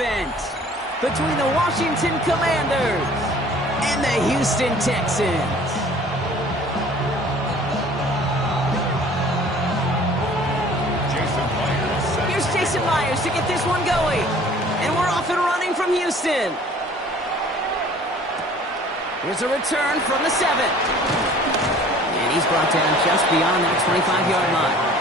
event between the Washington Commanders and the Houston Texans. Here's Jason Myers to get this one going. And we're off and running from Houston. Here's a return from the 7. And he's brought down just beyond that 25-yard line.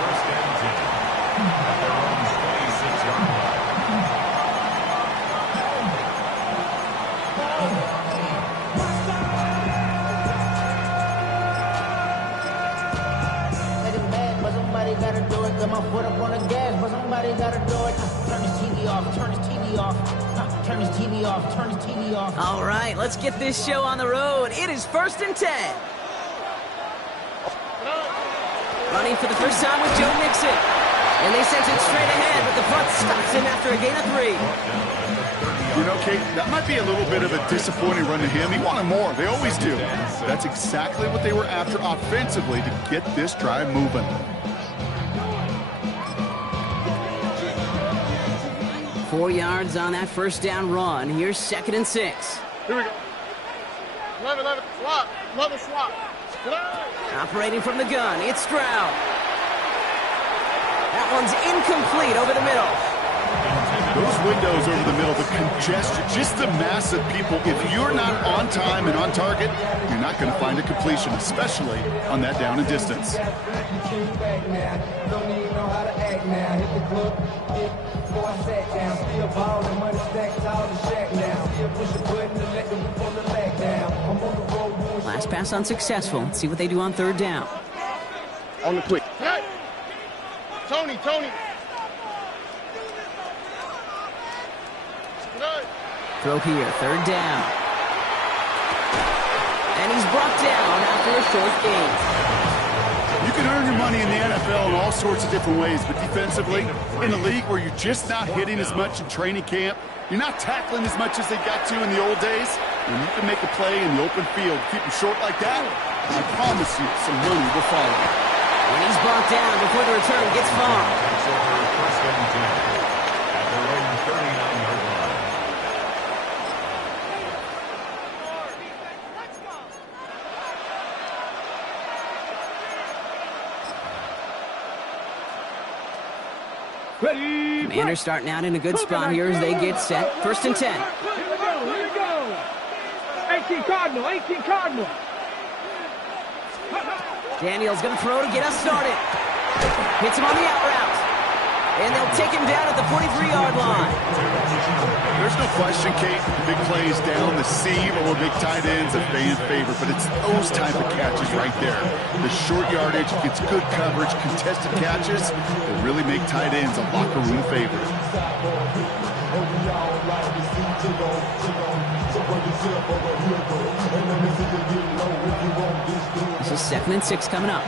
Gotta do it, got my foot up on the gas, but somebody gotta do it. Turn his TV off, turn his TV off, turn his TV off, turn his TV off. All right, let's get this show on the road. It is 1st and 10. Running for the first time with Joe Mixon. And they sent it straight ahead, but the punt stops him after a gain of 3. You know, Kate, that might be a little bit of a disappointing run to him. He wanted more. They always do. That's exactly what they were after offensively to get this drive moving. 4 yards on that first down run. Here's 2nd and 6. Here we go. 11, swap. 11, swap. Operating from the gun, it's Stroud. That one's incomplete over the middle. Those windows over the middle, the congestion, just the mass of people. If you're not on time and on target, you're not going to find a completion, especially on that down and distance. Last pass unsuccessful. Let's see what they do on 3rd down. On the quick. Hey! Tony. Throw here, 3rd down. And he's brought down after a short gain. You can earn your money in the NFL in all sorts of different ways, but defensively, in a league where you're just not hitting as much in training camp, you're not tackling as much as they got to in the old days, when you can make a play in the open field, keep them short like that, I promise you some money will follow. And he's brought down before the return gets far. Commanders starting out in a good spot here as they get set. 1st and 10. Here we go. 18 Cardinal. Daniels going to throw to get us started. Hits him on the out route. And they'll take him down at the 43-yard line. There's no question, Kate, big plays down the seam or big tight ends a fan favorite, but it's those type of catches right there. The short yardage, gets good coverage, contested catches that really make tight ends a locker room favorite. This is 2nd and 6 coming up.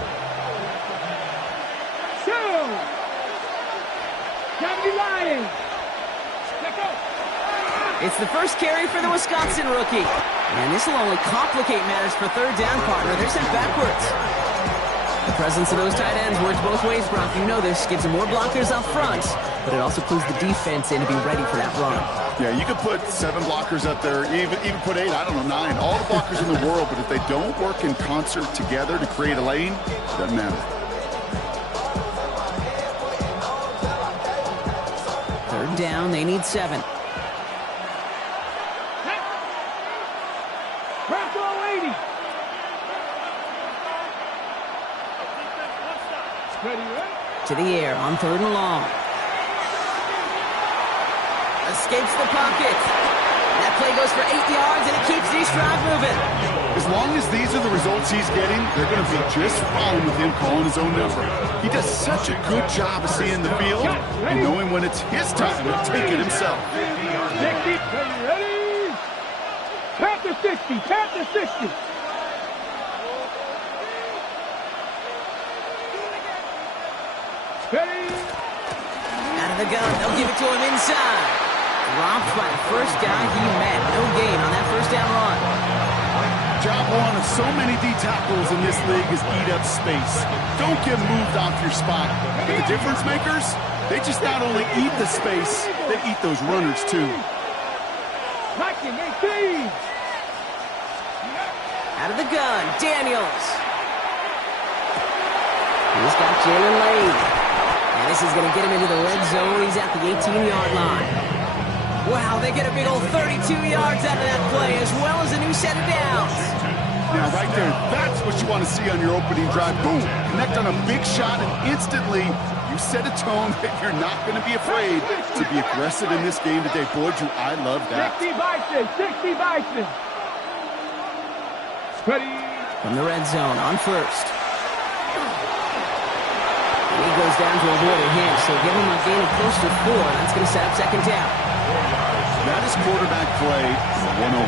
It's the first carry for the Wisconsin rookie. And this will only complicate matters for 3rd down, partner. They're sent backwards. The presence of those tight ends works both ways, Brock. You know this. Gives them more blockers up front, but it also clues the defense in to be ready for that run. Yeah, you could put 7 blockers up there, even put 8, I don't know, 9. All the blockers in the world, but if they don't work in concert together to create a lane, it doesn't matter. 3rd down, they need 7. To the air on 3rd and long. Escapes the pocket. That play goes for 8 yards, and it keeps D-Stroud moving. As long as these are the results he's getting, they're going to be just fine with him calling his own number. He does such a good job of seeing the field and knowing when it's his time to take it himself. 60, ready? Panther 60. Out of the gun, they'll give it to him inside. Dropped by the first guy he met. No gain on that 1st down run. Job one of so many D tackles in this league is eat up space. Don't get moved off your spot. But the difference makers, they just not only eat the space, they eat those runners too. Out of the gun, Daniels. He's got Jalen Lane. And this is going to get him into the red zone. He's at the 18-yard line. Wow, they get a big old 32 yards out of that play, as well as a new set of downs. Now, right there, that's what you want to see on your opening drive. Boom! Connect on a big shot, and instantly you set a tone that you're not going to be afraid to be aggressive in this game today. Boy, Drew, I love that. 60 Bison. Ready. From the red zone on first. And he goes down to avoid a hit, so give him a gain of close to 4. That's going to set up second down. That is quarterback play 101.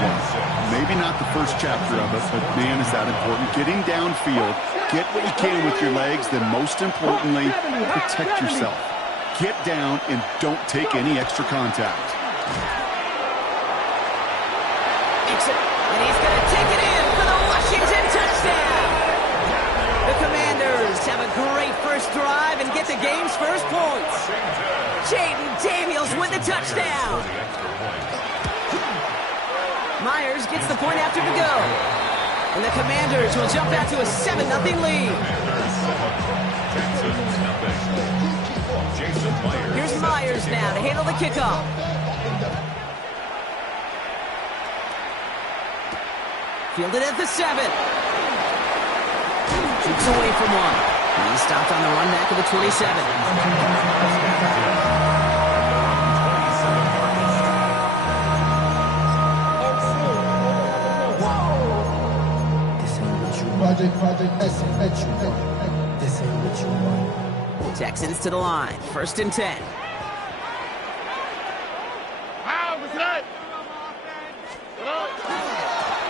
Maybe not the first chapter of it, but man, is that important. Getting downfield, get what you can with your legs, then most importantly, protect yourself. Get down and don't take any extra contact. And he's going to take it in for the Washington touchdown. The Commanders have a great first drive and get the game's first points. Jaden Daniels with the touchdown. Myers gets the point after the go. And the Commanders will jump out to a 7-0 lead. Here's Myers now to handle the kickoff. Fielded at the 7. Keeps away from one. And he's stopped on the run back of the 27. This ain't what you want. Texans to the line. 1st and 10.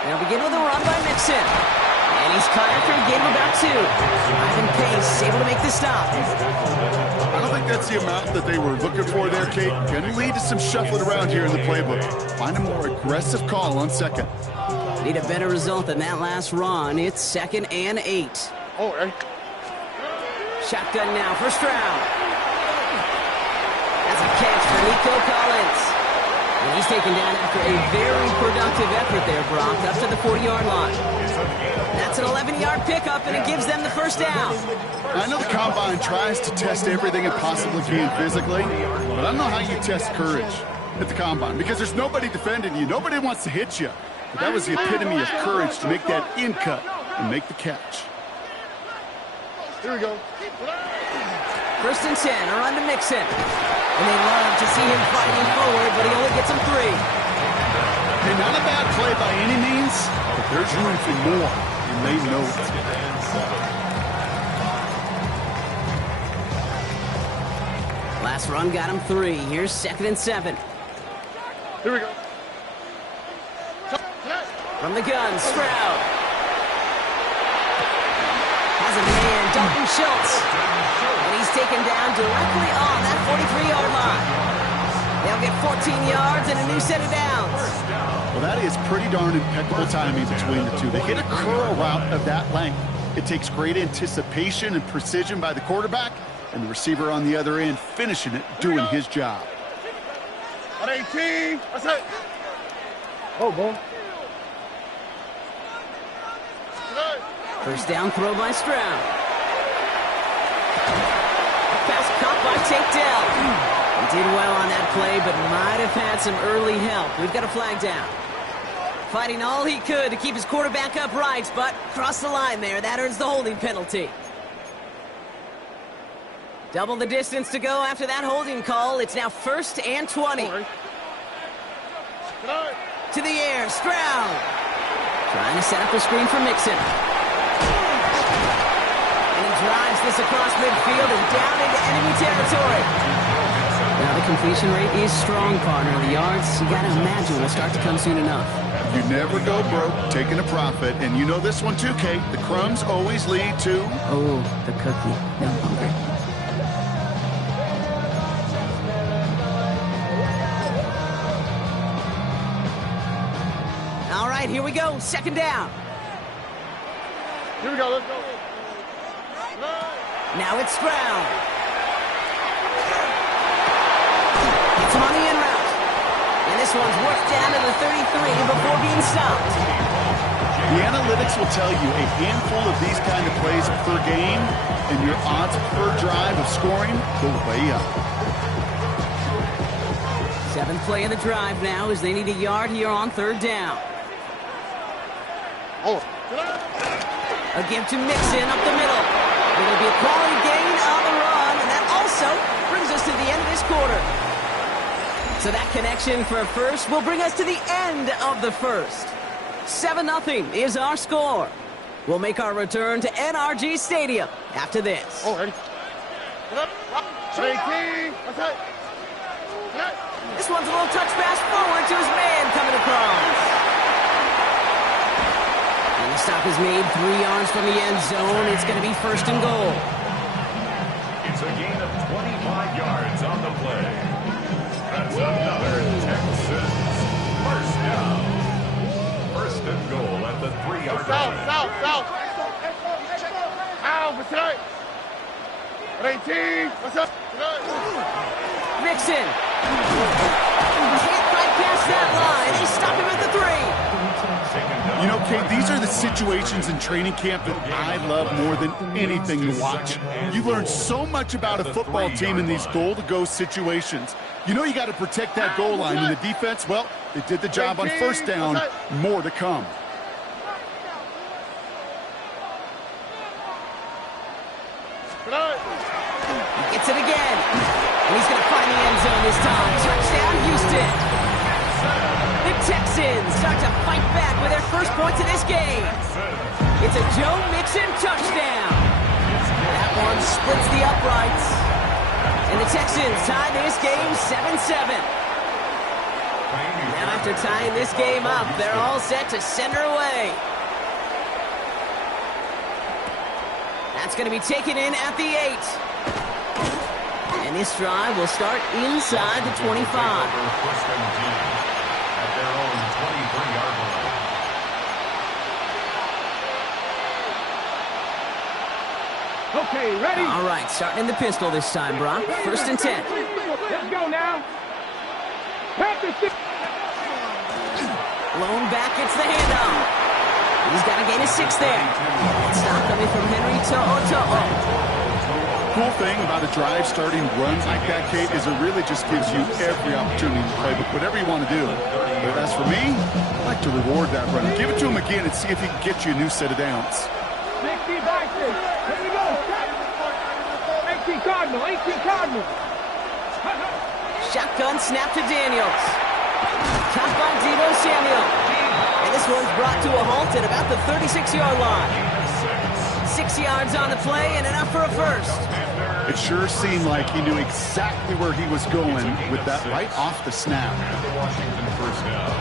They'll begin with a run by Mixon. And he's caught after a gain of about 2. Ivan Pace able to make the stop. I don't think that's the amount that they were looking for there, Kate. Going to lead to some shuffling around here in the playbook. Find a more aggressive call on second. Need a better result than that last run. It's 2nd and 8. Oh, hey. Shotgun now for Stroud. That's a catch for Nico Collins. And he's taken down after a very productive effort there, Brock, up to the 40-yard line. That's an 11-yard pickup, and it gives them the first down. I know the Combine tries to test everything it possibly can physically, but I don't know how you test courage at the Combine, because there's nobody defending you. Nobody wants to hit you. But that was the epitome of courage to make that in cut and make the catch. Here we go. 1st and 10, a run to Mixon. And they love to see him fighting forward, but he only gets him 3. Hey, not a bad play by any means, but there's room for more, and they know it. Last run got him 3. Here's 2nd and 7. Here we go. From the gun, Stroud. Has a man, Dalton Schultz. And he's taken down directly on that 43-yard line. They'll get 14 yards and a new set of downs. Well, that is pretty darn impeccable timing between the two. They hit a curl route of that length. It takes great anticipation and precision by the quarterback, and the receiver on the other end finishing it, doing his job. On 18. That's it. Oh, boy. First down throw by Stroud. Pass caught by Tank Dell. He did well on that play, but might have had some early help. We've got a flag down. Fighting all he could to keep his quarterback upright, but crossed the line there. That earns the holding penalty. Double the distance to go after that holding call. It's now 1st and 20. To the air, Stroud. Trying to set up a screen for Mixon. And he drives this across midfield and down into enemy territory. Now the completion rate is strong, partner. The yards, you gotta imagine, will start to come soon enough. You never go broke taking a profit, and you know this one too, Kate. The crumbs always lead to... Oh, the cookie. Now I'm hungry. All right, here we go. 2nd down. Here we go. Let's go. Now it's Stroud. It's him on the this one's worked down to the 33 before being stopped. The analytics will tell you a handful of these kind of plays per game, and your odds per drive of scoring go way up. 7th play of the drive now as they need a yard here on 3rd down. A give to Mixon up the middle. It'll be a quality gain on the run, and that also brings us to the end of this quarter. So that connection for a first will bring us to the end of the first. 7-0 is our score. We'll make our return to NRG Stadium after this. Oh, ready. This one's a little touch pass forward to his man coming across. And the stop is made 3 yards from the end zone. It's going to be 1st and goal. It's a gain of 25 yards on the play. That's another Texans 1st down. 1st and goal at the 3-yard line. South. Out, tonight. 18. What's up? Mixon. Can't quite pass that line. They stop him at the 3. You know, Kate, these are the situations in training camp that I love more than anything to watch. You learn so much about a football team in these goal-to-go situations. You know you got to protect that goal line, and the defense, well, they did the job on 1st down. More to come. He gets it again. And he's going to find the end zone this time. Touchdown, Houston. The Texans start to fight back with their first points of this game. It's a Joe Mixon touchdown. That one splits the uprights. And the Texans tie this game 7-7. Now after tying this game up, they're all set to send her away. That's going to be taken in at the 8. And this drive will start inside the 25. At their own 23-yard line. Okay, ready? All right, starting in the pistol this time, Brock. 1st and 10. Let's go now. Blown back, it's the handoff. He's got to gain a 6 there. Stop coming from Henry To'o. Cool thing about a drive starting runs like that, Kate, is it really just gives you every opportunity to play with whatever you want to do. But as for me, I like to reward that run. Give it to him again and see if he can get you a new set of downs. 60 Vikings. Here we go. 18 Cardinal. Shotgun snap to Daniels. Caught by Deebo Samuel. And this one's brought to a halt at about the 36-yard line. 6 yards on the play and enough for a first. It sure seemed like he knew exactly where he was going with that right off the snap. The Washington 1st down.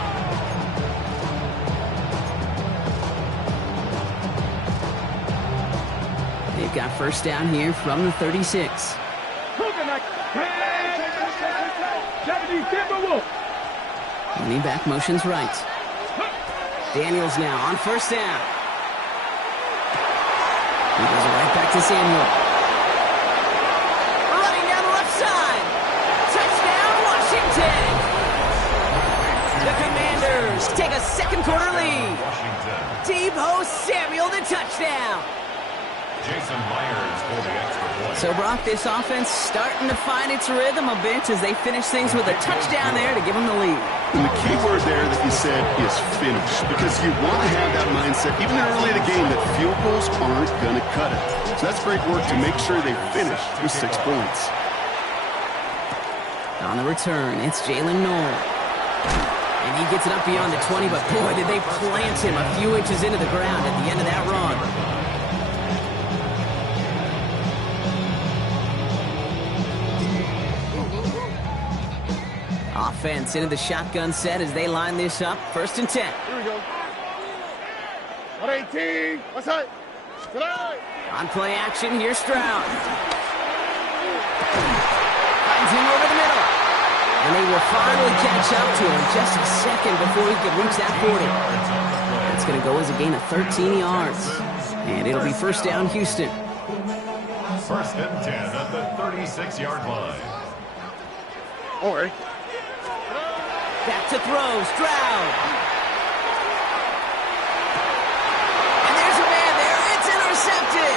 They've got 1st down here from the 36. Running back motions right. Daniels now on 1st down. He goes right back to Samuel. Running down the left side. Touchdown, Washington. The Commanders take a 2nd quarter lead. Deebo Samuel, the touchdown. Jason Myers for the extra point. So, Brock, this offense starting to find its rhythm a bit as they finish things with a touchdown there to give them the lead. And the key word there that you said is finish, because you want to have that mindset, even early in the game, that field goals aren't going to cut it. So that's great work to make sure they finish with 6 points. On the return, it's Jalen Noel. And he gets it up beyond the 20, but boy, did they plant him a few inches into the ground at the end of that run. Offense into the shotgun set as they line this up. 1st and 10. Here we go. 118. What's that? Tonight. On play action, here's Stroud. Finds him over the middle. And they will finally catch up to him just a second before he can reach that 40. That's going to go as a gain of 13 yards. And it'll be 1st down, Houston. 1st and 10 at the 36-yard line. All right. Back to throw, Stroud. And there's a man there. It's intercepted.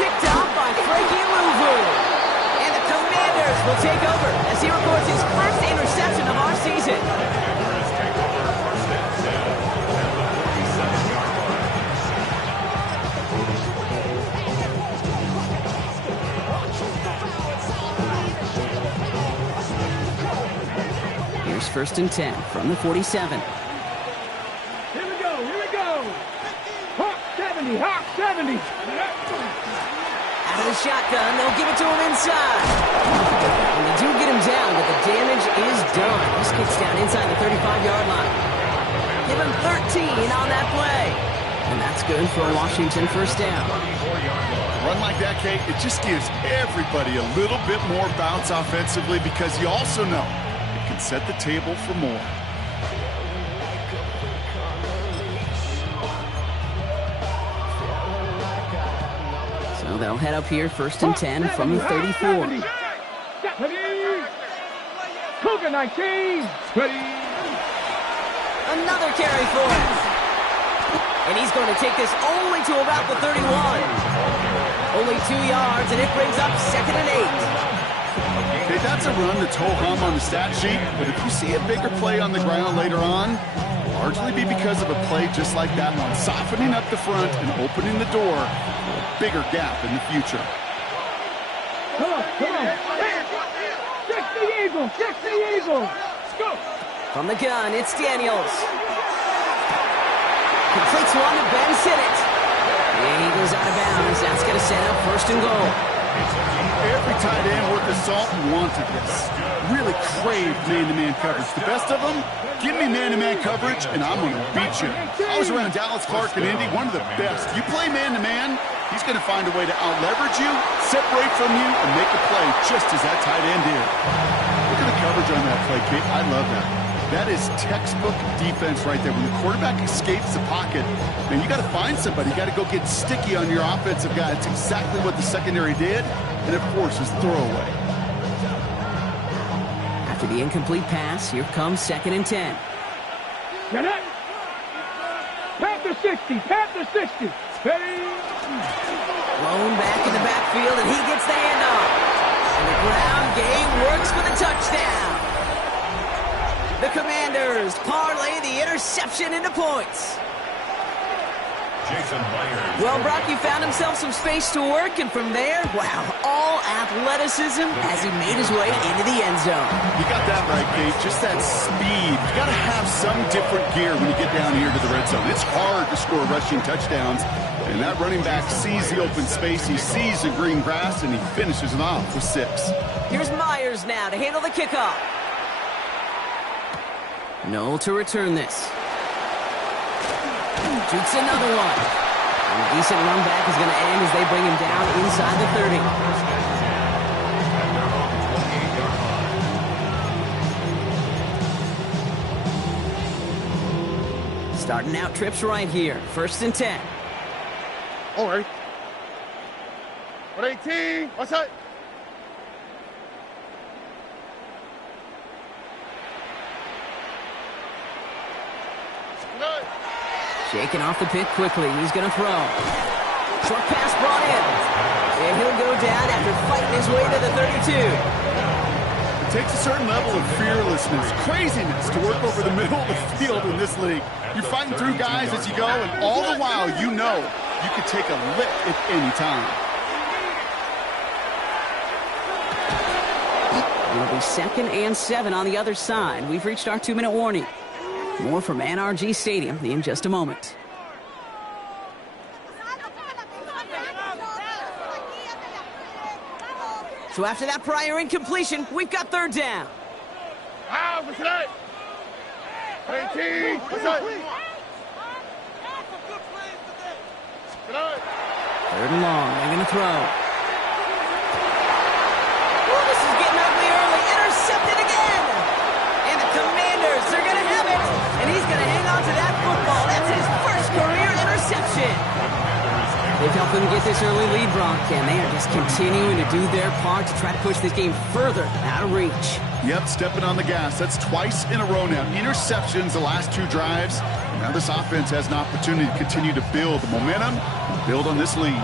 Picked up by Frankie Louvu. And the Commanders will take over as he records his first interception of our season. Commanders take over first and 10 at the 47-yard line. Here's first and 10 from the 47. Here we go, here we go. Hawk 70, Hawk 70. Out of the shotgun, they'll give it to him inside. And they do get him down, but the damage is done. This kicks down inside the 35-yard line. Give him 13 on that play. And that's good for a Washington first down. Run like that, Kate, it just gives everybody a little bit more bounce offensively because you also know it can set the table for more. So they'll head up here first and 10 from the 34. Cougar 19. Ready. Another carry for him. And he's going to take this only to about the 31. Only 2 yards, and it brings up second and 8. Okay, that's a run that's ho-hum on the stat sheet, but if you see a bigger play on the ground later on, largely be because of a play just like that one, softening up the front and opening the door for a bigger gap in the future. Come on, come on. Check the eagle, check the eagle. Let's go. From the gun, it's Daniels. Completes one to Ben Sinnott. And he goes out of bounds. That's going to set up first and goal. Every tight end worth his salt wanted this. Really craved man-to-man coverage. The best of them, give me man-to-man coverage, and I'm going to beat you. I was around Dallas Clark and Indy, one of the best. You play man-to-man, he's going to find a way to out-leverage you, separate from you, and make a play just as that tight end did. Look at the coverage on that play, Kate. I love that. That is textbook defense right there. When the quarterback escapes the pocket, man, you got to find somebody. You got to go get sticky on your offensive guy. It's exactly what the secondary did, and it forces the throwaway. After the incomplete pass, here comes second and 10. Get it. Panther 60, Panther 60. Ready. Blown back in the backfield, and he gets the handoff. And the ground game works for the touchdown. The Commanders parlay the interception into points. Jason Myers. Well, Brock, he found himself some space to work, and from there, wow, all athleticism as he made his way into the end zone. You got that right, Kate. Just that speed. You got to have some different gear when you get down here to the red zone. It's hard to score rushing touchdowns, and that running back sees the open space, he sees the green grass, and he finishes it off with 6. Here's Myers now to handle the kickoff. Noel to return this. Shoots another one. And a decent run back is going to end as they bring him down inside the 30. Starting out trips right here. First and 10. All right. 118. What's that? Shaking off the pick quickly. He's going to throw. Short pass brought in. And he'll go down after fighting his way to the 32. It takes a certain level of fearlessness, craziness to work over the middle of the field in this league. You're fighting through guys as you go, and all the while you know you could take a lick at any time. It'll be second and 7 on the other side. We've reached our 2-minute warning. More from NRG Stadium in just a moment. So after that prior incompletion, we've got third down. What's that? 18. What's that? Third and long. They're going to throw. Oh, this is getting ugly early. Intercepted again. And the Commanders are going to have it. And he's going to hang on to that football. That's his first career interception. They've helped them get this early lead, Brock, and they are just continuing to do their part to try to push this game further out of reach. Yep, stepping on the gas. That's twice in a row now. Interceptions the last 2 drives. Now this offense has an opportunity to continue to build the momentum and build on this lead.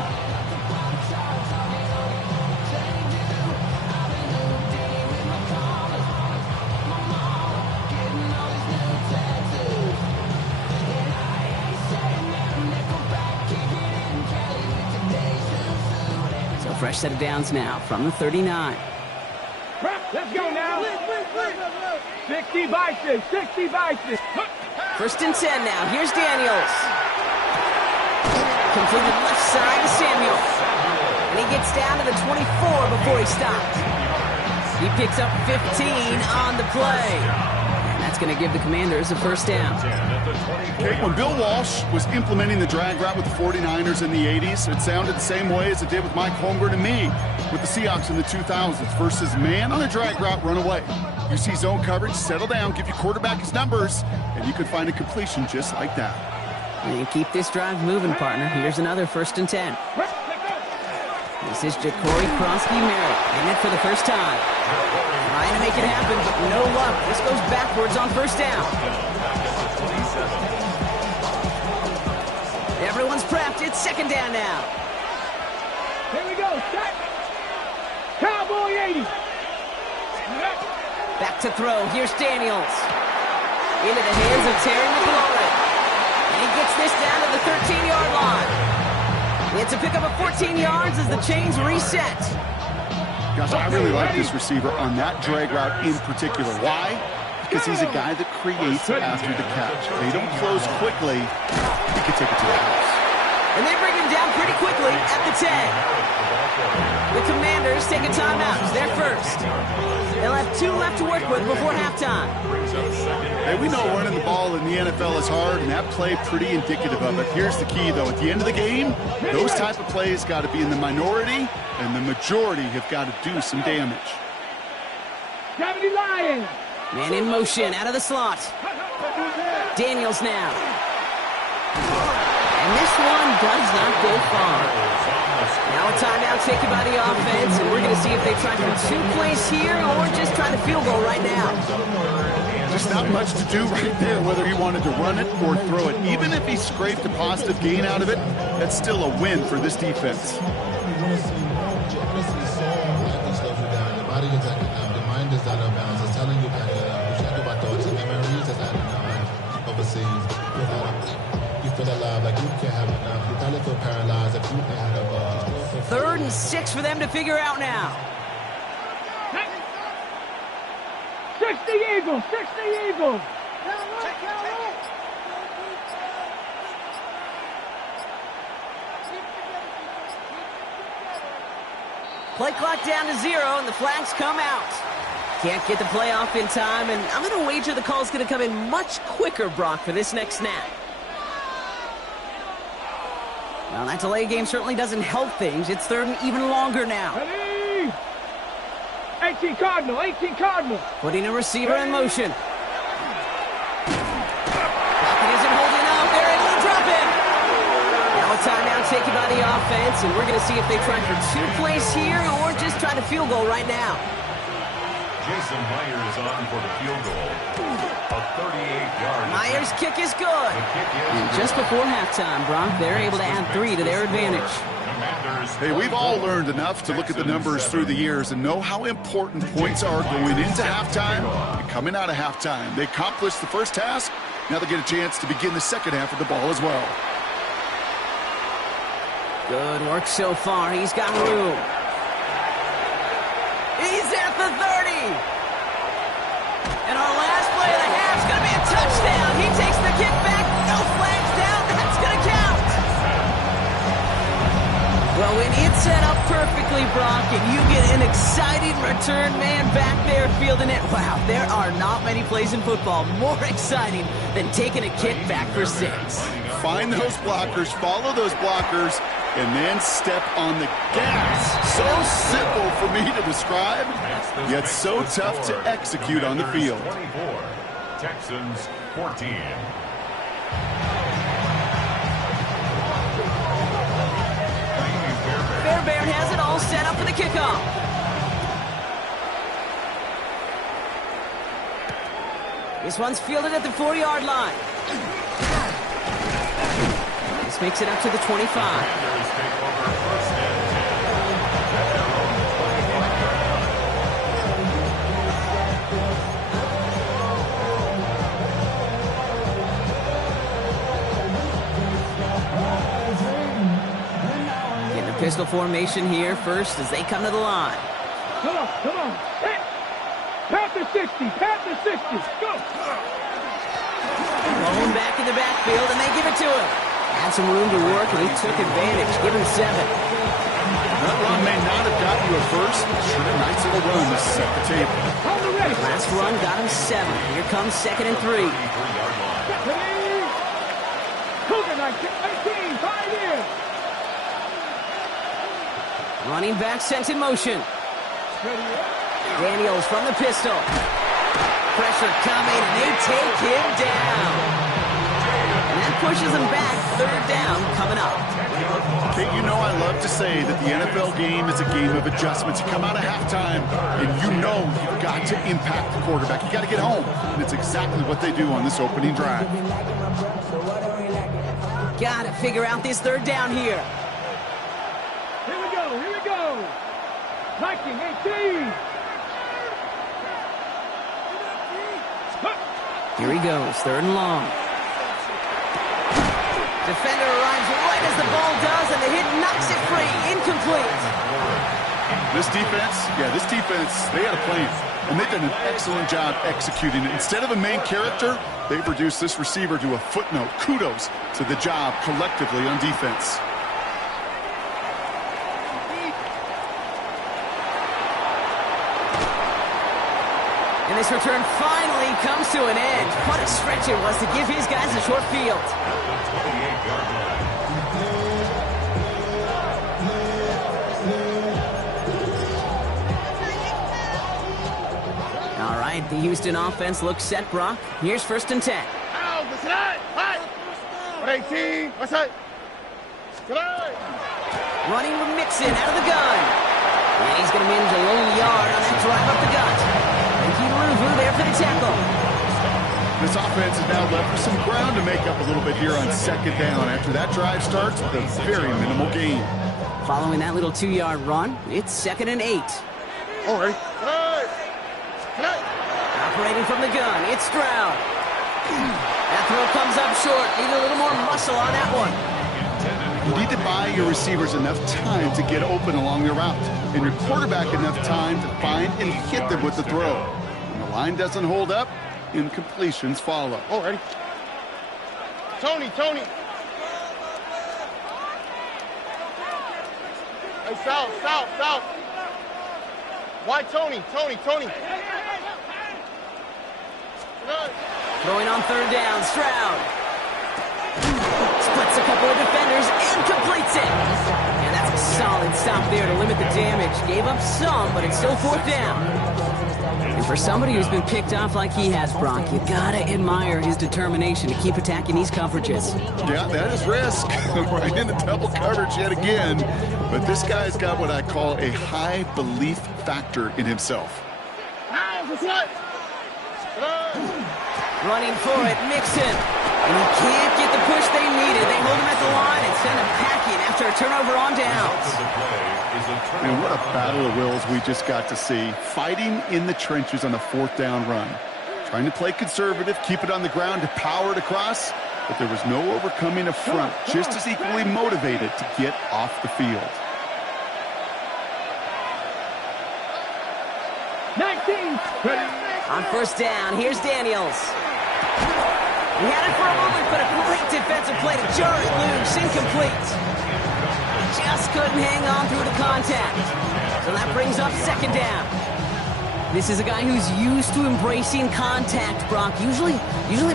So fresh set of downs now from the 39. Let's go now. 60 by 6, 60 by 6. First and 10 now. Here's Daniels. Completed left side to Samuel. And he gets down to the 24 before he stops. He picks up 15 on the play. And that's going to give the Commanders a first down. Okay, when Bill Walsh was implementing the drag route with the 49ers in the 80s, it sounded the same way as it did with Mike Holmgren and me with the Seahawks in the 2000s versus man on a drag route, run away. You see zone coverage, settle down, give your quarterback his numbers, and you could find a completion just like that. And keep this drive moving, partner. Here's another first and 10. This is Ja'Cory Krosky-Merritt in it for the first time. Trying to make it happen, but no luck. This goes backwards on first down. Everyone's prepped. It's second down now. Here we go. Set. Cowboy 80. Back to throw. Here's Daniels. Into the hands of Terry McLaurin. And he gets this down to the 13-yard line. It's a pickup of 14 yards as the chains reset. Gosh, I really like this receiver on that drag route in particular. Why? Because he's a guy that creates after the catch. They don't close quickly. He could take it to the house. And they bring him down pretty quickly at the 10. The Commanders take a timeout. They're first. They'll have 2 left to work with before halftime. Hey, we know running the ball in the NFL is hard, and that play pretty indicative of it. Here's the key, though. At the end of the game, those type of plays got to be in the minority, and the majority have got to do some damage. 70 Lions. Man in motion, out of the slot. Daniels now. And this one does not go far. Now a timeout taken by the offense, and we're going to see if they try for 2 plays here or just try the field goal right now. There's not much to do right there, whether he wanted to run it or throw it. Even if he scraped a positive gain out of it, that's still a win for this defense. The body is acting up, the mind is out of bounds. It's telling you that you think about thoughts and memories that's out of mind overseas. You feel alive like you can't have enough. You probably feel paralyzed if you can't have a ball. 3rd and 6 for them to figure out now. 60 Eagles, 60 Eagles. Play clock down to 0, and the flags come out. Can't get the play off in time, and I'm going to wager the call's going to come in much quicker, Brock, for this next snap. Well, that delay game certainly doesn't help things. It's 3rd and even longer now. Ready? 18 Cardinal, 18 Cardinal. Putting a receiver in motion. Pocket isn't holding up. They're able to drop him. Now a timeout taken by the offense, and we're going to see if they try for 2 plays here or just try the field goal right now. Jason Myers on for the field goal. A 38-yard. Myers' kick is good. And just before halftime, Brock, they're able to add 3 to their advantage. Hey, we've all learned enough to look at the numbers through the years and know how important points are going into halftime and coming out of halftime. They accomplished the first task. Now they get a chance to begin the second half of the ball as well. Good work so far. He's got room. He's at the 30. And our last play of the half is going to be a touchdown. He takes the kick back. No flags down. That's going to count. Well, when it's set up perfectly, Brock, and you get an exciting return man back there fielding it, wow, there are not many plays in football more exciting than taking a kick back for 6. Find those blockers, follow those blockers, and then step on the gas. So simple for me to describe, yet so tough to execute on the field. 24, Texans 14. Fairbairn has it all set up for the kickoff. This one's fielded at the 4-yard line. This makes it up to the 25. Commanders take over first and 10 at their own 25-yard line. In the pistol formation here first as they come to the line. Come on, come on. Hey. Pat the 60, pat the 60. Go. Rolling back in the backfield, and they give it to him. Had some room to work, and he took advantage. Give him 7. That run may not have gotten you a first, but sure a nice little run to set the table. On the ready. Last run got him 7. Here comes 2nd and 3. 3-yard line. Ready. Cougar 19, 5 in. Running back sent in motion. Ready. Daniels from the pistol. Pressure coming, and they take him down. And that pushes him back. 3rd down coming up. Kate, you know I love to say that the NFL game is a game of adjustments. You come out of halftime, and you know you've got to impact the quarterback. You got to get home, and it's exactly what they do on this opening drive. Got to figure out this 3rd down here. Here we go, here we go. Viking 18. Here he goes, 3rd and long. Defender arrives right as the ball does, and the hit knocks it free. Incomplete. This defense, they had a plan, and they've done an excellent job executing it. Instead of a main character, they've reduced this receiver to a footnote. Kudos to the job collectively on defense. And this return finally comes to an end. What a stretch it was to give his guys a short field. 28-yard line. All right, the Houston offense looks set, Brock. Here's 1st and 10. Running with Mixon out of the gun. And he's going to manage a lone yard on that drive up the gut. And Kiruvu there for the tackle. This offense is now left with some ground to make up a little bit here on 2nd down. After that drive starts with a very minimal gain. Following that little 2-yard run, it's 2nd and 8. All right. Operating from the gun, it's Stroud. That throw comes up short. Need a little more muscle on that one. You need to buy your receivers enough time to get open along their route, and your quarterback enough time to find and hit them with the throw. When the line doesn't hold up, incompletions follow. All right. Tony. Hey, south. Why Tony? Throwing on 3rd down, Stroud. Splits a couple of defenders and completes it. And that's a solid stop there to limit the damage. Gave up some, but it's still 4th down. And for somebody who's been picked off like he has, Brock, you gotta admire his determination to keep attacking these coverages. Yeah, that is risk. Right in the double coverage yet again. But this guy's got what I call a high belief factor in himself. Running for it, Mixon. And he can't get the push they needed. They hold him at the line and send him packing after a turnover on downs. And what a battle of wills we just got to see. Fighting in the trenches on the 4th down run. Trying to play conservative, keep it on the ground to power it across. But there was no overcoming a front, just as equally motivated to get off the field. 19. On 1st down, here's Daniels. He had it for a moment, but a great defensive play to jar it loose. Incomplete. Just couldn't hang on through the contact. So that brings up 2nd down. This is a guy who's used to embracing contact, Brock. Usually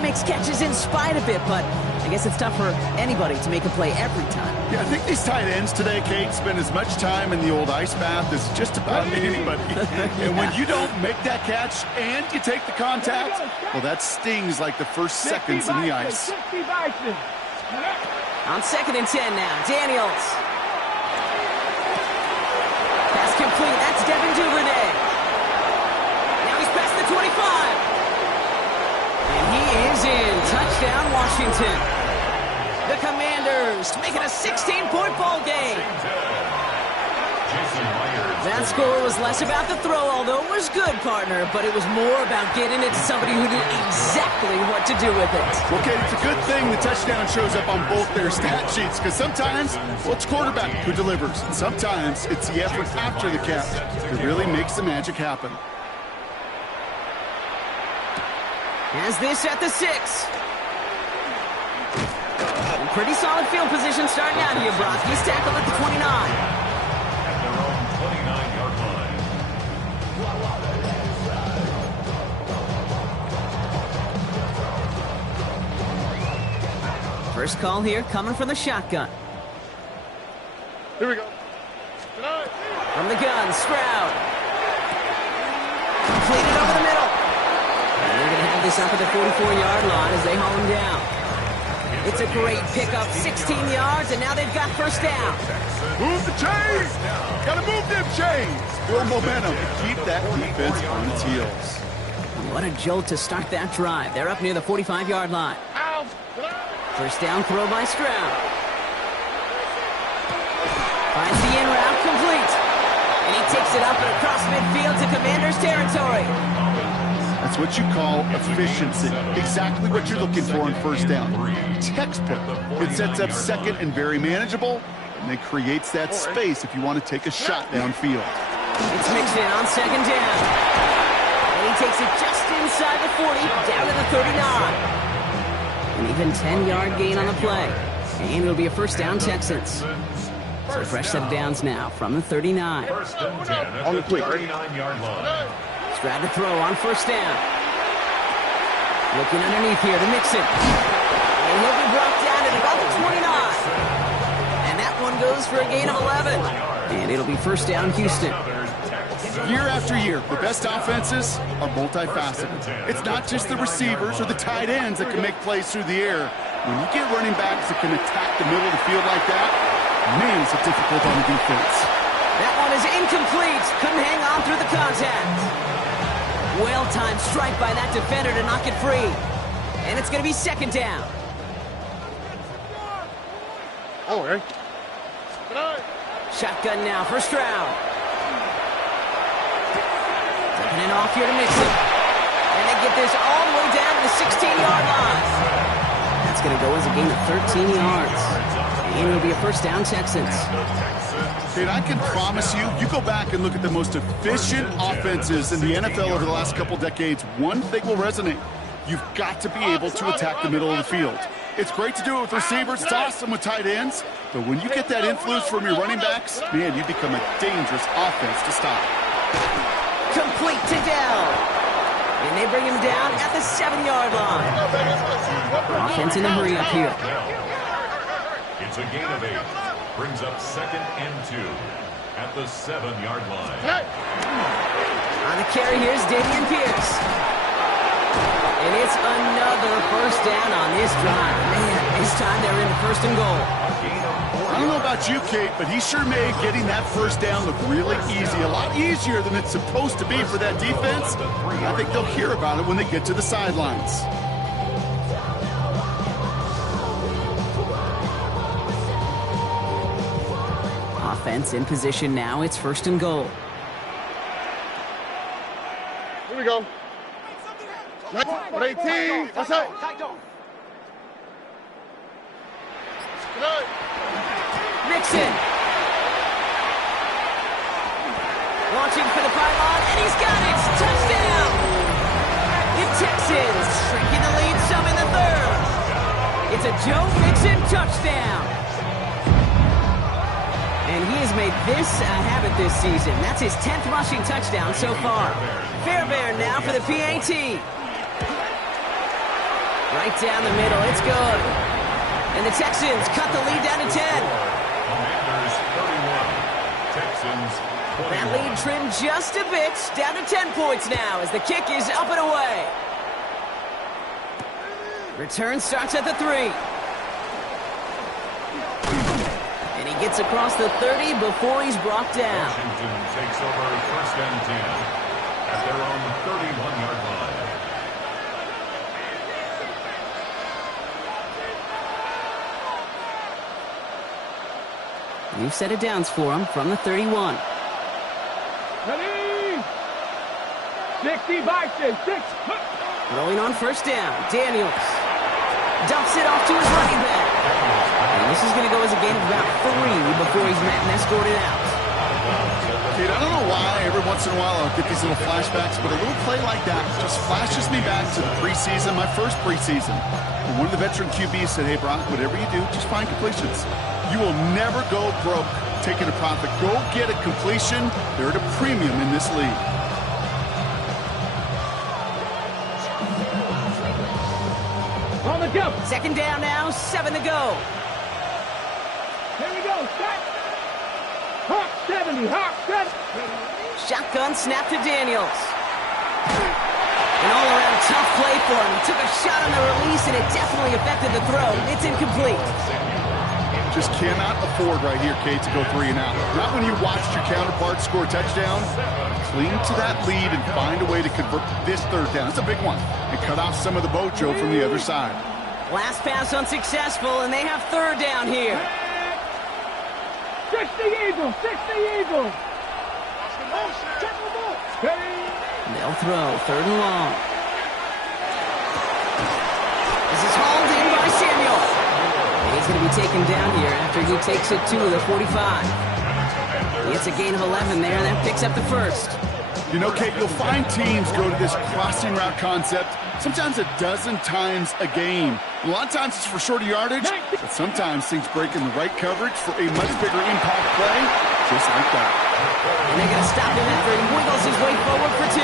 makes catches in spite of it, but I guess it's tough for anybody to make a play every time. Yeah, I think these tight ends today, Kate, spend as much time in the old ice bath as just about anybody. And when you don't make that catch and you take the contact, well, that stings like the first seconds in the ice. On 2nd and 10 now, Daniels. Pass complete, that's Devin Duvernay. Now he's past the 25. And he is in. Touchdown, Washington. The Commanders make it a 16-point ball game. That score was less about the throw, although it was good, partner, but it was more about getting it to somebody who knew exactly what to do with it. Okay, it's a good thing the touchdown shows up on both their stat sheets, because sometimes, well, it's quarterback who delivers, and sometimes it's the effort after the catch that really makes the magic happen. Has this at the 6. Pretty solid field position starting out here, Brock. He's tackled at the 29. At their own 29-yard line. First call here coming from the shotgun. Here we go. From the gun, Stroud. Completed over the middle. And they're going to have this up at the 44-yard line as they haul him down. It's a great pickup, 16 yards, and now they've got first down. Move the chains! Gotta move them chains! Build momentum. Keep that defense on its heels. What a jolt to start that drive. They're up near the 45-yard line. First down throw by Stroud. Finds the in route complete. And he takes it up and across midfield to Commanders territory. That's what you call efficiency. Exactly what you're looking for on first down. Textbook. It sets up second and very manageable, and it creates that space if you want to take a shot downfield. It's mixed in on second down. And he takes it just inside the 40, down to the 39. An even 10-yard gain on the play. And it'll be a first down, Texans. So a fresh set of downs now from the 39. First and 10 at the 39-yard line. Stroud to throw on first down. Looking underneath here to Mixon. And he'll be brought down at about the 29. And that one goes for a gain of 11. And it'll be first down, Houston. Year after year, the best offenses are multifaceted. It's not just the receivers or the tight ends that can make plays through the air. When you get running backs that can attack the middle of the field like that, man, it's difficult on the defense. That one is incomplete. Couldn't hang on through the contact. Well-timed strike by that defender to knock it free. And it's going to be second down. Oh, hey. Shotgun now for Stroud. Taking it off here to Mixon. And they get this all the way down to the 16-yard line. That's going to go as a gain of 13 yards. And it'll be a first down, Texans. And I can promise you, you go back and look at the most efficient offenses in the NFL over the last couple decades, one thing will resonate. You've got to be able to attack the middle of the field. It's great to do it with receivers. It's awesome with tight ends. But when you get that influence from your running backs, man, you become a dangerous offense to stop. Complete to Dell. And they bring him down at the 7-yard line. Offense in a hurry up here. It's a gain of 8. Brings up second and 2 at the 7-yard line. On the carry, here's Dameon Pierce. And it's another first down on this drive. Man, this time they're in the first and goal. I don't know about you, Kate, but he sure made getting that first down look really easy. A lot easier than it's supposed to be for that defense. I think they'll hear about it when they get to the sidelines. Offense in position now. It's first and goal. Here we go. 18. What's up? Mixon. Launching for the pylon, and he's got it. Touchdown. The Texans shrinking the lead some in the third. It's a Joe Mixon touchdown. And he has made this a habit this season. That's his 10th rushing touchdown so far. Fairbairn now for the PAT. Right down the middle, it's good. And the Texans cut the lead down to 10. Commanders 31, Texans 21. That lead trimmed just a bit, down to 10 points now as the kick is up and away. Return starts at the 3. Gets across the 30 before he's brought down. Washington takes over first and 10 at their own 31-yard line. New set of downs for him from the 31. Ready? 60 by 6. Rolling on first down. Daniels dumps it off to his running back. And this is going to go as a gain of about 3 before he's met and escorted out. Dude, I don't know why every once in a while I'll get these little flashbacks, but a little play like that just flashes me back to the preseason, my first preseason. And one of the veteran QBs said, hey, Brock, whatever you do, just find completions. You will never go broke taking a profit. Go get a completion. They're at a premium in this league. On the jump. Second down now, 7 to go. Here we go. Set. Hawk 70. Hawk 70. Shotgun snap to Daniels. An all-around tough play for him. He took a shot on the release, and it definitely affected the throw. It's incomplete. Just cannot afford right here, Kate, to go 3 and out. Not when you watched your counterpart score a touchdown. Cling to that lead and find a way to convert this third down. It's a big one. And cut off some of the mojo from the other side. Last pass unsuccessful, and they have third down here. 60 Eagles. 60 Eagles. They'll throw third and long. This is hauled in by Samuel. And he's going to be taken down here after he takes it to the 45. He gets a gain of 11 there, and that picks up the first. You know, Kate, you'll find teams go to this crossing route concept sometimes a dozen times a game. A lot of times it's for shorter yardage, but sometimes things break in the right coverage for a much bigger impact play, just like that. And they're going to stop him after he wiggles his way forward for 2.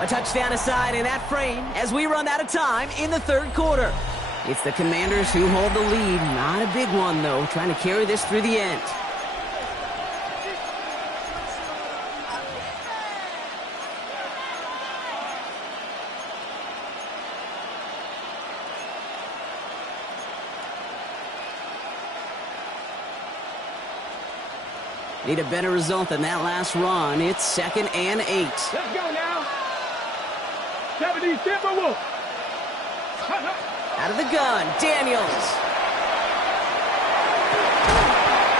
A touchdown aside in that frame as we run out of time in the third quarter. It's the Commanders who hold the lead. Not a big one, though, trying to carry this through the end. Need a better result than that last run. It's 2nd and 8. Let's go now. 70 Timberwolves. Out of the gun, Daniels.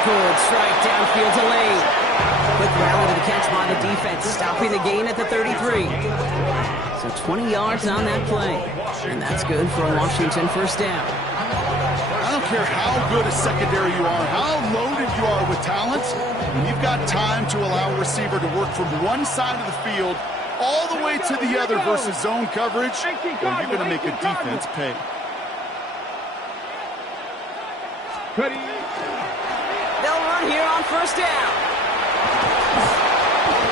Good strike downfield to Lane. Quick rally to the catch by the defense, stopping the gain at the 33. So 20 yards on that play. And that's good for a Washington first down. I don't care how good a secondary you are, how loaded you are with talent, when you've got time to allow a receiver to work from one side of the field all the way to the other versus zone coverage, well, you're going to make a defense pay. Ready. They'll run here on first down.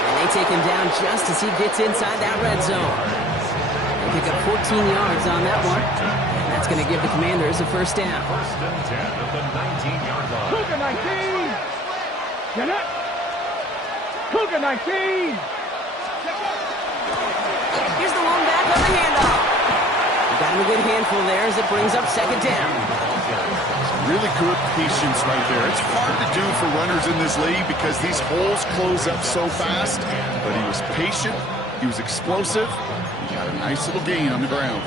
And they take him down just as he gets inside that red zone. They pick up 14 yards on that one. And that's going to give the Commanders a first down. First and 10 at the 19-yard line. Cougar 19. Get up. Cougar 19. Here's the one back on the handoff. They got him a good handful there as it brings up second down. Really good patience right there. It's hard to do for runners in this league because these holes close up so fast. But he was patient. He was explosive. He got a nice little gain on the ground.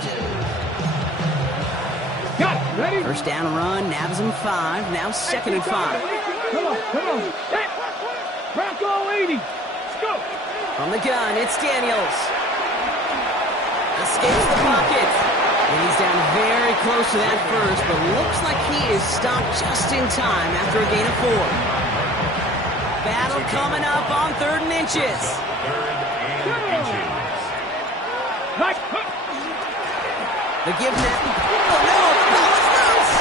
Got it. Ready. First down run, nabs him 5. Now 2nd and 5. Come on. Hit. Bronco 80. Let's go. From the gun, it's Daniels. Escapes the pocket. And he's down very close to that first, but looks like he is stopped just in time after a gain of 4. Battle coming up on 3rd and inches. Nice. The give net. Oh no, the ball is loose.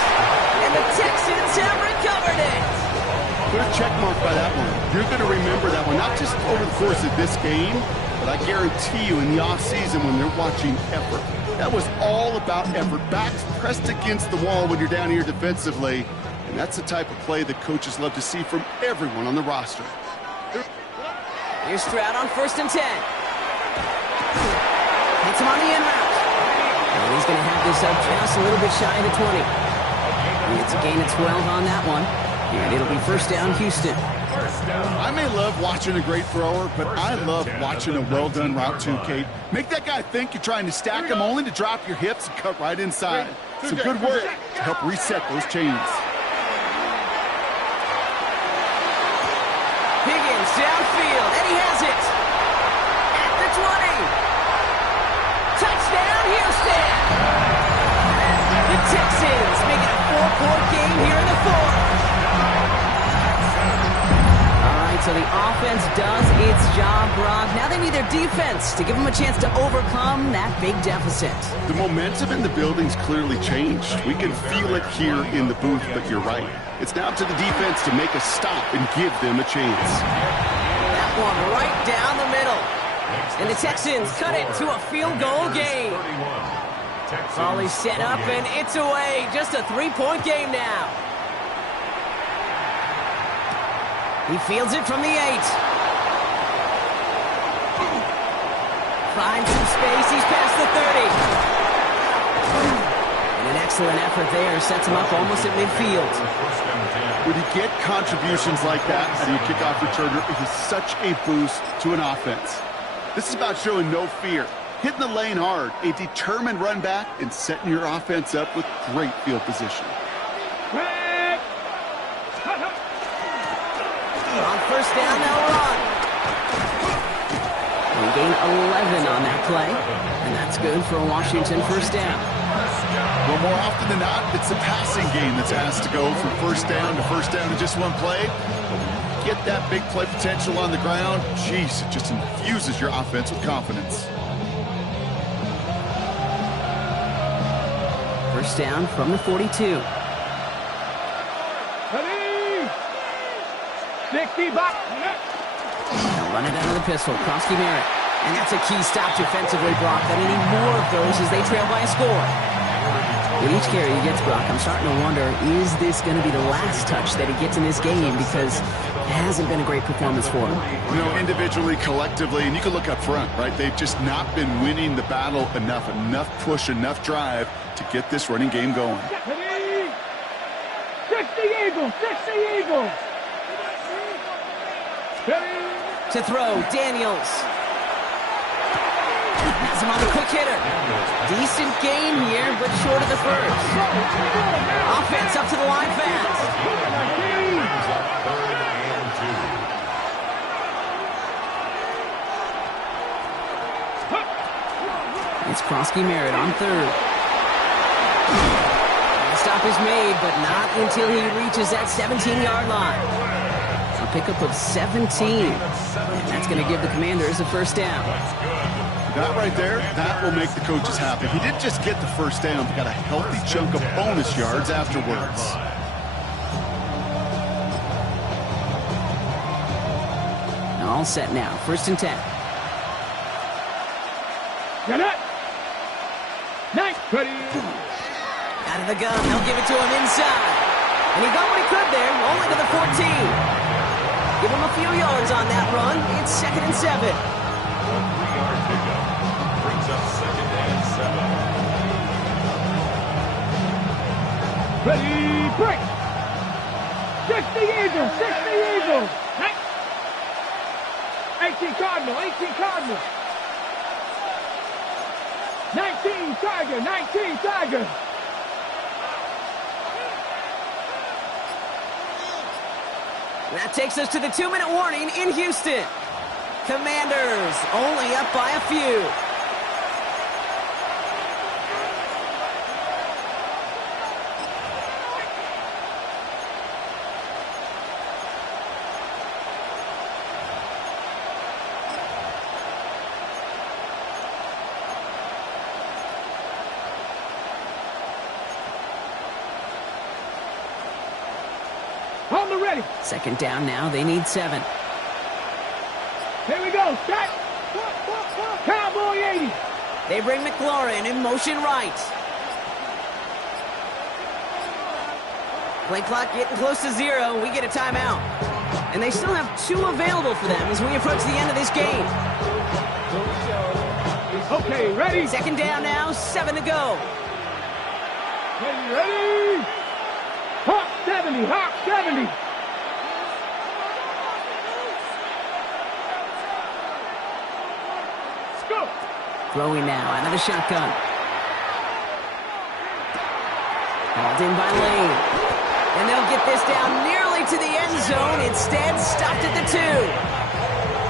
And the Texans have recovered it. Put a check mark by that one. You're going to remember that one, not just over the course of this game, but I guarantee you in the offseason when they're watching effort. That was all about effort. Backs pressed against the wall when you're down here defensively. And that's the type of play that coaches love to see from everyone on the roster. Here's Stroud on 1st and 10. Hits him on the in route. And he's going to have this up just a little bit shy of the 20. He gets a gain of 12 on that one. And it'll be first down, Houston. I may love watching a great thrower, but I love watching a well-done route too, Kate. Make that guy think you're trying to stack him only to drop your hips and cut right inside. Some good work to help reset those chains. Higgins downfield, and he has it. At the 20. Touchdown, Houston. The Texans make it a 4-point game here in the fourth. All right, so the offense does its job, Brock. Now they need their defense to give them a chance to overcome that big deficit. The momentum in the building's clearly changed. We can feel it here in the booth, but you're right. It's now to the defense to make a stop and give them a chance. That one right down the middle. And the Texans cut it to a field goal game. Volley set up, and it's away. Just a 3-point game now. He fields it from the 8. Finds some space. He's past the 30. And an excellent effort there. Sets him up almost at midfield. When you get contributions like that out of your kickoff returner, it is such a boost to an offense. This is about showing no fear, hitting the lane hard, a determined run back, and setting your offense up with great field position. On first down, they'll run. We gain 11 on that play, and that's good for a Washington first down. Well, more often than not, it's the passing game that's asked to go from first down in just one play. Get that big play potential on the ground. Jeez, it just infuses your offense with confidence. First down from the 42. 60 back. They'll run it out of the pistol. Krosky Merritt. And that's a key stop defensively, Brock. They need more of those as they trail by a score. With each carry he gets, Brock, I'm starting to wonder, is this going to be the last touch that he gets in this game? Because it hasn't been a great performance for him. You know, individually, collectively, and you can look up front, right? They've just not been winning the battle enough push, enough drive to get this running game going. 60 Eagles, 60 Eagles. To throw, Daniels. Has him on the quick hitter. Decent gain here, but short of the first. Offense up to the line fast. It's Krosky Merritt on third. The stop is made, but not until he reaches that 17-yard line. A pickup of 17. And that's going to give the Commanders a first down. That right there, that will make the coaches happy. He didn't just get the first down, but got a healthy chunk of bonus yards afterwards. All set now. First and 10. Get it. Nice. Ready. Out of the gun. They'll give it to him inside. And he got what he could there, only to the 14. Give him a few yards on that run. It's 2nd and 7. 3-yard pickup brings up 2nd and 7. Ready, break. 60 Eagles, 60 Eagles. 18 Cardinal, 18 Cardinal. 19 Tiger, 19 Tiger. That takes us to the 2-minute warning in Houston. Commanders only up by a few. On the ready. 2nd down now. They need 7. Here we go. Set. Cowboy 80. They bring McLaurin in motion right. Play clock getting close to 0. We get a timeout. And they still have 2 available for them as we approach the end of this game. Okay, ready. 2nd down now. 7 to go. Ready. Hawk 70. Hawk 70. Throwing now out of the shotgun. Hauled in by Lane. And they'll get this down nearly to the end zone. Instead, stopped at the 2.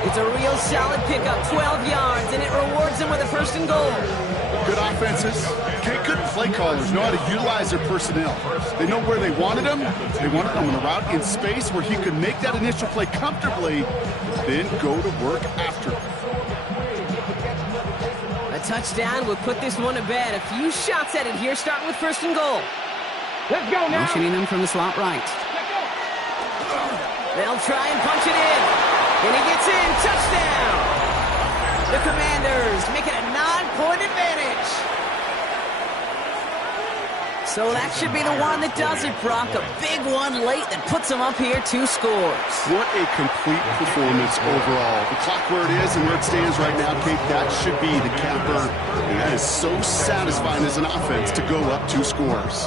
It's a real solid pickup, 12 yards, and it rewards them with a 1st and goal. Good offenses. Good play callers know how to utilize their personnel. They know where they wanted them. They wanted them on the route in space where he could make that initial play comfortably, then go to work after. A touchdown will put this one to bed. A few shots at it here, starting with 1st and goal. Let's go now. Motioning them from the slot right. They'll try and punch it in. And he gets in. Touchdown. The Commanders make it a 9-point advantage. So that should be the one that does it, Brock. A big one late that puts them up here, 2 scores. What a complete performance overall. The clock where it is and where it stands right now, Kate, that should be the capper. And that is so satisfying as an offense to go up 2 scores.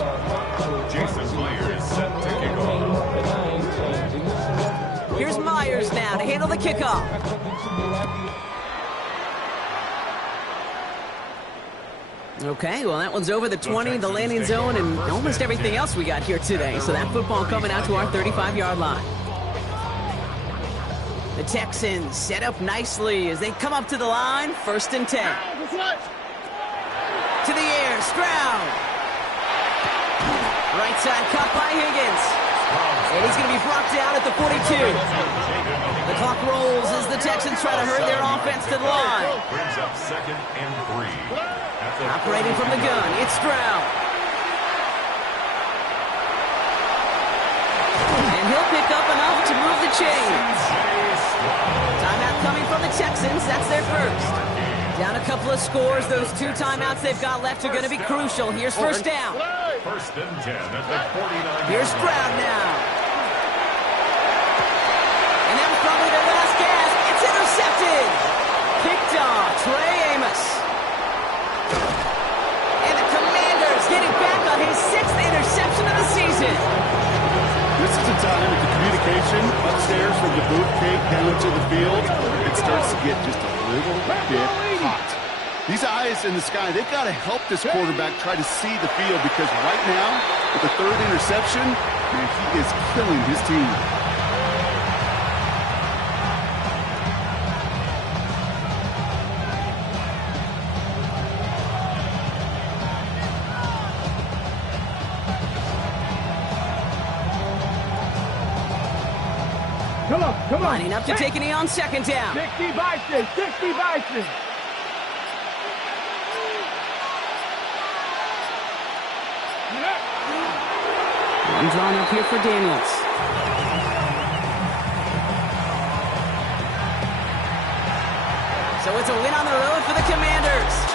Jason Myers set to kick off. Here's Myers now to handle the kickoff. Okay, well, that one's over the 20, the landing zone, and almost everything else we got here today. So that football coming out to our 35-yard line. The Texans set up nicely as they come up to the line. 1st and 10. To the air, Stroud. Right side cut by Higgins. And he's going to be brought down at the 42. The clock rolls as the Texans try to herd their offense to the line. Brings up 2nd and 3. Operating from the gun, it's Stroud. And he'll pick up enough to move the chains. Timeout coming from the Texans, that's their 1st. Down a couple of scores, those 2 timeouts they've got left are going to be crucial. Here's 1st down. 1st and 10 at the 49. Here's Stroud now. And that was probably their last gasp. It's intercepted. Picked off, Trey Amos. And the Commanders getting back on his 6th interception of the season. This is a time that the communication upstairs from the booth cake down to the field, it starts to get just a little bit hot. These eyes in the sky, they've got to help this quarterback try to see the field because right now, with the 3rd interception, man, he is killing his team. Come on. Lining up to take a knee on 2nd down. 60 Bison, 60 Bison. One drawn up here for Daniels. So it's a win on the road for the Commanders.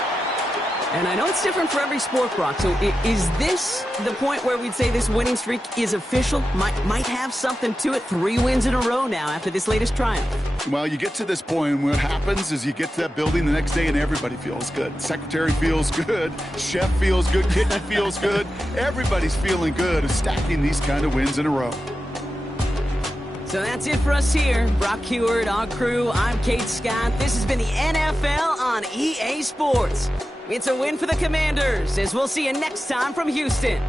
And I know it's different for every sport, Brock. So is this the point where we'd say this winning streak is official? Might have something to it. 3 wins in a row now after this latest triumph. Well, you get to this point, and what happens is you get to that building the next day and everybody feels good. Secretary feels good. Chef feels good. Kitchen feels good. Everybody's feeling good of stacking these kind of wins in a row. So that's it for us here. Brock Huard, our crew. I'm Kate Scott. This has been the NFL on EA Sports. It's a win for the Commanders, as we'll see you next time from Houston.